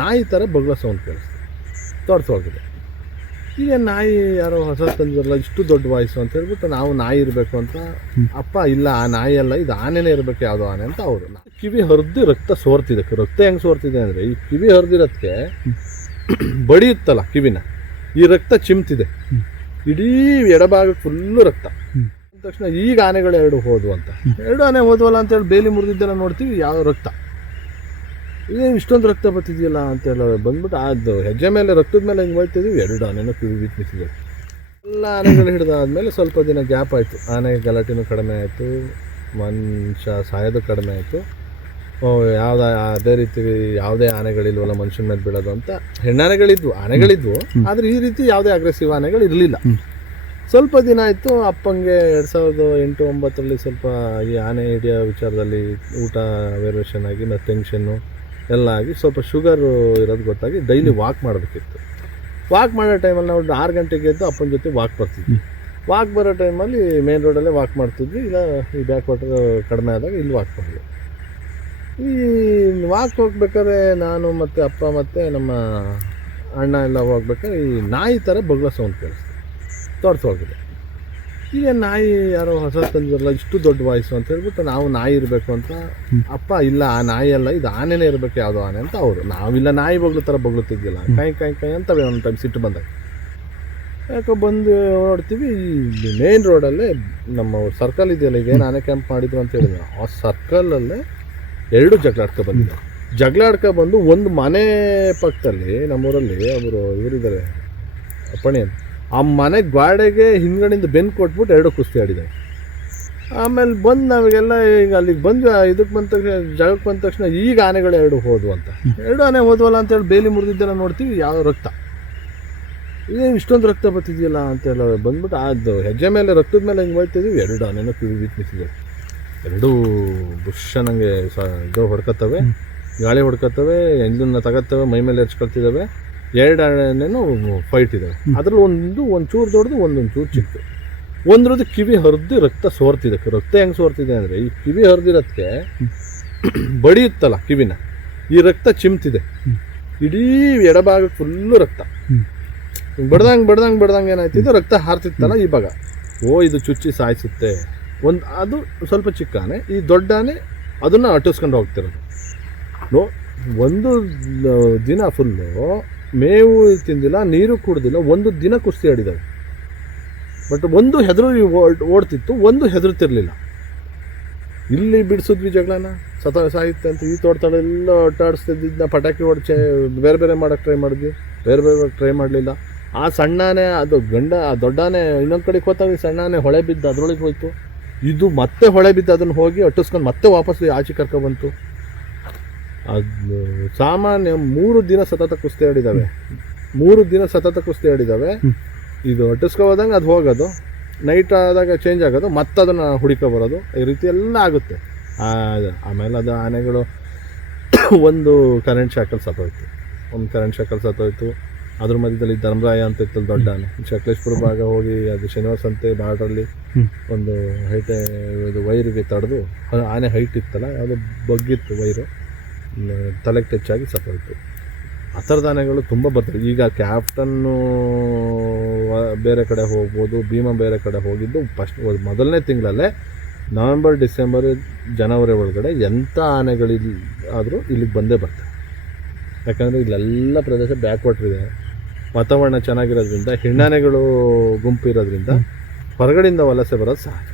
ನಾಯಿ ಥರ ಬಗ್ಲೋ ಸೌಂಡ್ ಕೇಳಿಸ್ತು, ತೋರಿಸೋಗಿದೆ. ಈಗ ನಾಯಿ ಯಾರೋ ಹೊಸ ತಂದಿರಲ್ಲ, ಇಷ್ಟು ದೊಡ್ಡ ವಾಯ್ಸು ಅಂತ ಹೇಳ್ಬಿಟ್ಟು ನಾವು ನಾಯಿ ಇರಬೇಕು ಅಂತ, ಅಪ್ಪ ಇಲ್ಲ ಆ ನಾಯಿ ಅಲ್ಲ ಇದು ಆನೆನೇ ಇರಬೇಕು, ಯಾವುದೋ ಆನೆ ಅಂತ ಅವರು. ಕಿವಿ ಹರಿದು ರಕ್ತ ಸೋರ್ತಿದೆ. ರಕ್ತ ಹೆಂಗೆ ಸೋರ್ತಿದೆ ಅಂದರೆ, ಈ ಕಿವಿ ಹರಿದಿರೋದಕ್ಕೆ ಬಡಿಯುತ್ತಲ್ಲ ಕಿವಿನ, ಈ ರಕ್ತ ಚಿಮ್ತಿದೆ, ಇಡೀ ಎಡಭಾಗಕ್ಕೆ ಫುಲ್ಲು ರಕ್ತ. ತಕ್ಷಣ ಈಗ ಆನೆಗಳು ಎರಡು ಹೋದ್ವು ಅಂತ, ಎರಡು ಆನೆ ಹೋದ್ವಲ್ಲ ಅಂತೇಳಿ ಬೇಲಿ ಮುರಿದಿದ್ದೆಲ್ಲ ನೋಡ್ತೀವಿ, ಯಾವ ರಕ್ತ ಇದೇನು ಇಷ್ಟೊಂದು ರಕ್ತ ಬರ್ತಿದೆಯಲ್ಲ ಅಂತೆಲ್ಲ ಬಂದ್ಬಿಟ್ಟು ಅದು ಹೆಜ್ಜೆ ಮೇಲೆ ರಕ್ತದ ಮೇಲೆ ಹಿಂಗೆ ಹೋಗ್ತಿದ್ವಿ, ಎರಡು ಆನೆನೂ ಕಿವಿ ಬಿಟ್ಟು ನಿಂತಿದೆ. ಎಲ್ಲ ಆನೆಗಳು ಹಿಡಿದಾದ್ಮೇಲೆ ಸ್ವಲ್ಪ ದಿನ ಗ್ಯಾಪ್ ಆಯಿತು, ಆನೆ ಗಲಾಟೆನೂ ಕಡಿಮೆ ಆಯಿತು, ಮನುಷ್ಯ ಸಾಯೋದು ಕಡಿಮೆ ಆಯಿತು. ಅದೇ ರೀತಿ ಯಾವುದೇ ಆನೆಗಳಿಲ್ವಲ್ಲ ಮನುಷ್ಯನ ಮೇಲೆ ಬೀಳೋದು ಅಂತ. ಹೆಣ್ಣಾನೆಗಳಿದ್ವು, ಆನೆಗಳಿದ್ವು, ಆದರೆ ಈ ರೀತಿ ಯಾವುದೇ ಅಗ್ರೆಸಿವ್ ಆನೆಗಳು ಇರಲಿಲ್ಲ. ಸ್ವಲ್ಪ ದಿನ ಆಯಿತು, ಅಪ್ಪಂಗೆ 2008-09 ಸ್ವಲ್ಪ ಈ ಆನೆ ಹಿಡಿಯೋ ವಿಚಾರದಲ್ಲಿ ಊಟ ವೇರಿಯೇಷನ್ ಆಗಿ ಮತ್ತು ಟೆನ್ಷನ್ನು ಎಲ್ಲ ಆಗಿ ಸ್ವಲ್ಪ ಶುಗರು ಇರೋದು ಗೊತ್ತಾಗಿ ಡೈಲಿ ವಾಕ್ ಮಾಡಬೇಕಿತ್ತು. ವಾಕ್ ಮಾಡೋ ಟೈಮಲ್ಲಿ ನಾವು 6 ಗಂಟೆಗೆ ಎದ್ದು ಅಪ್ಪನ ಜೊತೆ ವಾಕ್ ಬರ್ತಿದ್ವಿ. ವಾಕ್ ಬರೋ ಟೈಮಲ್ಲಿ ಮೇನ್ ರೋಡಲ್ಲೇ ವಾಕ್ ಮಾಡ್ತಿದ್ವಿ, ಇಲ್ಲ ಈ ಬ್ಯಾಕ್ ವಾಟರ್ ಕಡಿಮೆ ಆದಾಗ ಇಲ್ಲಿ ವಾಕ್ ಮಾಡಿದ್ವಿ. ಈ ವಾಕ್ ಹೋಗ್ಬೇಕಾದ್ರೆ ನಾನು ಮತ್ತು ಅಪ್ಪ ಮತ್ತು ನಮ್ಮ ಅಣ್ಣ ಎಲ್ಲ ಹೋಗ್ಬೇಕಾದ್ರೆ ಈ ನಾಯಿ ಥರ ಬಗ್ಲೋ ಸೌಂಡ್ ಕೇಳಿಸ್ತು, ತೋರಿಸೋಗಿದೆ. ಈಗ ನಾಯಿ ಯಾರೋ ಹೊಸ ತಂದಿರಲ್ಲ, ಇಷ್ಟು ದೊಡ್ಡ ವಾಯ್ಸು ಅಂತ ಹೇಳ್ಬಿಟ್ಟು ನಾವು ನಾಯಿ ಇರಬೇಕು ಅಂತ, ಅಪ್ಪ ಇಲ್ಲ ಆ ನಾಯಿ ಅಲ್ಲ ಇದು ಆನೆನೇ ಇರಬೇಕು, ಯಾವುದೋ ಆನೆ ಅಂತ ಅವರು. ನಾವಿಲ್ಲ ನಾಯಿ ಬಗ್ಲು ಥರ ಬಗ್ಲುತ್ತಿದ್ದಿಲ್ಲ, ಕೈ ಕೈ ಕೈ ಅಂತವೆ ಒಂದು ಟೈಮ್ ಸಿಟ್ಟು ಬಂದಾಗ. ಯಾಕೋ ಬಂದು ನೋಡ್ತೀವಿ, ಈ ಮೇನ್ ರೋಡಲ್ಲೇ ನಮ್ಮ ಸರ್ಕಲ್ ಇದೆಯಲ್ಲ, ಈಗ ಏನು ಆನೆ ಕ್ಯಾಂಪ್ ಮಾಡಿದ್ರು ಅಂತ ಹೇಳಿದ್ರು, ಆ ಸರ್ಕಲಲ್ಲೇ ಎರಡು ಜಗಳಾಡ್ಕ ಬಂದು ಒಂದು ಮನೆ ಪಕ್ಕದಲ್ಲಿ ನಮ್ಮೂರಲ್ಲಿ ಅವರು ಇವರಿದ್ದಾರೆ ಅಪ್ಪಣೆ ಅಂತ, ಆ ಮನೆ ಗಾಡೆಗೆ ಹಿಂದ್ಗಡೆಯಿಂದ ಬೆನ್ನು ಕೊಟ್ಬಿಟ್ಟು ಎರಡು ಕುಸ್ತಿ ಆಡಿದ್ದಾರೆ. ಆಮೇಲೆ ಬಂದು ನಾವಿಗೆಲ್ಲ ಈಗ ಅಲ್ಲಿಗೆ ಬಂದು ಇದಕ್ಕೆ ಬಂದ ತಕ್ಷಣ ಜಾಗಕ್ಕೆ ಬಂದ ತಕ್ಷಣ ಈಗ ಆನೆಗಳು ಎರಡು ಹೋದ್ವು ಅಂತ, ಎರಡು ಆನೆ ಹೋದ್ವಲ್ಲ ಅಂತೇಳಿ ಬೇಲಿ ಮುರಿದಿದ್ದೆಲ್ಲ ನೋಡ್ತೀವಿ, ಯಾವ ರಕ್ತ ಇದೇನು ಇಷ್ಟೊಂದು ರಕ್ತ ಬರ್ತಿದೆಯಲ್ಲ ಅಂತೆಲ್ಲ ಬಂದ್ಬಿಟ್ಟು ಅದು ಹೆಜ್ಜೆ ಮೇಲೆ ರಕ್ತದ ಮೇಲೆ ಹಿಂಗೆ ಹೋಗ್ತಿದ್ವಿ, ಎರಡು ಆನೆನೂ ಕಿವಿ ಬಿಟ್ಟು ನಿಂತಿದೆ. ಎರಡೂ ಬುಷ್ ನನಗೆ ಇದು ಹೊಡ್ಕೊತವೆ, ಗಾಳಿ ಹೊಡ್ಕೊತವೆ, ಎಂಜನ್ನ ತಗೋತವೆ, ಮೈ ಮೇಲೆ ಹೆಚ್ಕೊಳ್ತಿದ್ದಾವೆ. ಎರಡು ಆನೆನೂ ಫೈಟ್ ಇದ್ದಾವೆ. ಅದರಲ್ಲಿ ಒಂದು ಚೂರು ದೊಡ್ಡದು, ಒಂದೊಂದು ಚೂರು ಚಿಕ್ಕದು. ಒಂದ್ರದ್ದು ಕಿವಿ ಹರಿದು ರಕ್ತ ಸೋರ್ತಿದೆ. ರಕ್ತ ಹೆಂಗೆ ಸೋರ್ತಿದೆ ಅಂದರೆ, ಈ ಕಿವಿ ಹರಿದಿರೋದಕ್ಕೆ ಬಡಿಯುತ್ತಲ್ಲ ಕಿವಿನ, ಈ ರಕ್ತ ಚಿಮ್ತಿದೆ, ಇಡೀ ಎಡಭಾಗಕ್ಕೆ ಫುಲ್ಲು ರಕ್ತ. ಬಡ್ದಂಗೆ ಏನಾಯ್ತಿದೆ, ರಕ್ತ ಹಾರ್ತಿತ್ತಲ್ಲ ಈ ಭಾಗ, ಇದು ಚುಚ್ಚಿ ಸಾಯಿಸುತ್ತೆ. ಅದು ಸ್ವಲ್ಪ ಚಿಕ್ಕ ಆನೆ, ಈ ದೊಡ್ಡ ಆನೆ ಅದನ್ನು ಅಟ್ಟಿಸ್ಕೊಂಡು ಹೋಗ್ತಿರೋದು. ಒಂದು ದಿನ ಫುಲ್ಲು ಮೇವು ತಿಂದಿಲ್ಲ, ನೀರು ಕುಡ್ದಿಲ್ಲ, ಒಂದು ದಿನ ಕುಸ್ತಿ ಆಡಿದ್ದಾವೆ. ಬಟ್ ಒಂದು ಹೆದರು ಓಡ್ತಿತ್ತು, ಒಂದು ಹೆದರ್ತಿರ್ಲಿಲ್ಲ. ಇಲ್ಲಿ ಬಿಡಿಸಿದ್ವಿ ಜಗಳನ, ಸಾಯುತ್ತೆ ಅಂತ. ಈ ತೋಟದಲ್ಲೆಲ್ಲ ಒಟ್ಟಾಡಿಸ್ತಿದ್ದ ಪಟಾಕಿ ಹೊಡ್ಚೆ ಬೇರೆ ಬೇರೆ ಮಾಡೋಕ್ಕೆ ಟ್ರೈ ಮಾಡಿದ್ವಿ, ಬೇರೆ ಟ್ರೈ ಮಾಡಲಿಲ್ಲ. ಆ ಸಣ್ಣಾನೆ ಅದು ಆ ದೊಡ್ಡಾನೆ ಇನ್ನೊಂದು ಕಡೆಗೆ ಹೋದಾಗ ಸಣ್ಣಾನೆ ಹೊಳೆ ಬಿದ್ದು ಅದರೊಳಗೆ ಹೋಯ್ತು. ಇದು ಮತ್ತೆ ಹೊಳೆ ಬಿದ್ದು ಅದನ್ನು ಹೋಗಿ ಅಟ್ಟಿಸ್ಕೊಂಡು ಮತ್ತೆ ವಾಪಸ್ ಆಚೆ ಕರ್ಕೊಬಂತು. ಅದು ಸಾಮಾನ್ಯ 3 ದಿನ ಸತತ ಕುಸ್ತಿ ಆಡಿದ್ದಾವೆ. ಇದು ಅಟ್ಟಿಸ್ಕೊಬೋದಂಗೆ ಅದು ಹೋಗೋದು, ನೈಟ್ ಆದಾಗ ಚೇಂಜ್ ಆಗೋದು, ಮತ್ತೆ ಅದನ್ನು ಹುಡುಕೊ ಈ ರೀತಿ ಎಲ್ಲ ಆಗುತ್ತೆ. ಆಮೇಲೆ ಅದು ಆನೆಗಳು ಒಂದು ಕರೆಂಟ್ ಶಾಕಲ್ ಸತ್ತೋಯ್ತು. ಅದ್ರ ಮಧ್ಯದಲ್ಲಿ ಧರ್ಮರಾಯ ಅಂತ ಇತ್ತಲ್ಲ ದೊಡ್ಡ ಆನೆ, ಶಕ್ಲೇಶ್ಪುರ ಭಾಗ ಹೋಗಿ ಅದು ಶನಿವಾರ ಸಂತೆ ಬಾರ್ಡ್ರಲ್ಲಿ ಒಂದು ಇದು ವೈರಿಗೆ ತಡೆದು, ಆನೆ ಹೈಟ್ ಇತ್ತಲ್ಲ ಅದು ಬಗ್ಗಿತ್ತು ವೈರು, ತಲೆಗೆ ಟಚ್ಚಾಗಿ ಸತ್ತೋಯ್ತು. ಆ ಥರದ ಆನೆಗಳು ತುಂಬ ಬರ್ತವೆ. ಈಗ ಕ್ಯಾಪ್ಟನ್ನು ಬೇರೆ ಕಡೆ ಹೋಗ್ಬೋದು, ಭೀಮ ಬೇರೆ ಕಡೆ ಹೋಗಿದ್ದು ಮೊದಲನೇ ತಿಂಗಳಲ್ಲೇ ನವೆಂಬರ್, ಡಿಸೆಂಬರ್, ಜನವರಿ ಒಳಗಡೆ ಎಂಥ ಆನೆಗಳಿದ್ರೂ ಇಲ್ಲಿಗೆ ಬಂದೇ ಬರ್ತವೆ. ಯಾಕಂದರೆ ಇಲ್ಲೆಲ್ಲ ಪ್ರದೇಶ ಬ್ಯಾಕ್ ವಾಟರ್ ಇದೆ, ವಾತಾವರಣ ಚೆನ್ನಾಗಿರೋದ್ರಿಂದ, ಹೆಣ್ಣಾನೆಗಳು ಗುಂಪು ಇರೋದ್ರಿಂದ ಹೊರಗಡೆಯಿಂದ ವಲಸೆ ಬರೋದು ಸಹಜ.